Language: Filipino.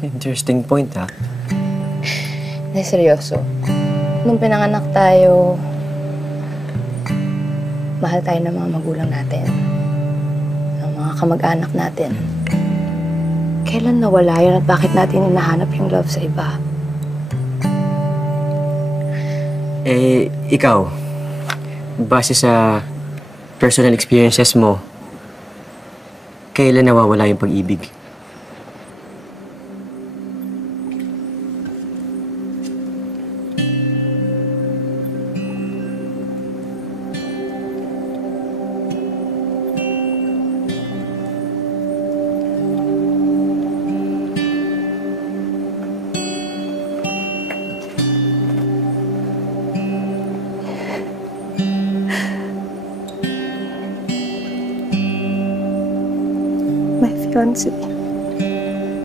Interesting point, ha? Hindi, seryoso. Nung pinanganak tayo, mahal tayo ng mga magulang natin, ng mga kamag-anak natin. Kailan nawala yun at bakit natin hinahanap yung love sa iba? Ikaw, base sa personal experiences mo, kailan nawawala yung pag-ibig? My fiancé.